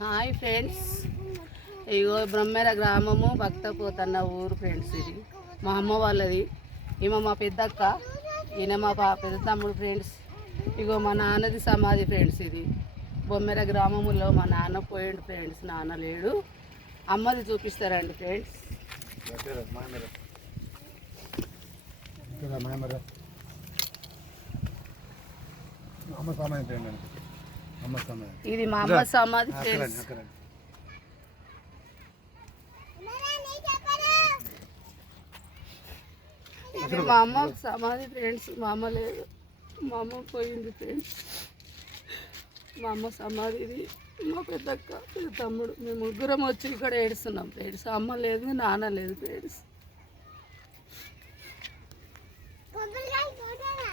Hi friends, ఇగో బ్రహ్మేర గ్రామము భక్తపోతన్న ఊరు friends. ఇది మా అమ్మ వాళ్ళది. ఈమె మా పెద్దక్క, ఈయన మా పెద్ద తమ్ముడు ఫ్రెండ్స్. ఇగో మా నాన్నది సమాధి ఫ్రెండ్స్. ఇది బొమ్మెర గ్రామములో మా నాన్న పోయిండు ఫ్రెండ్స్. నాన్న లేడు. అమ్మది చూపిస్తారండి ఫ్రెండ్స్. ఇది మా అమ్మ సమాధి ఫ్రెండ్స్. ఇది మా అమ్మ సమాధి ఫ్రెండ్స్. మా అమ్మ లేదు, మా అమ్మ పోయింది ఫ్రెండ్స్. మా అమ్మ సమాధి ఇది. మా పెద్దక్క, పెద్ద తమ్ముడు, మేము ముగ్గురం వచ్చి ఇక్కడ ఏడుస్తున్నాం ఫ్రెండ్స్. అమ్మ లేదు, నాన్న లేదు ఫ్రెండ్స్.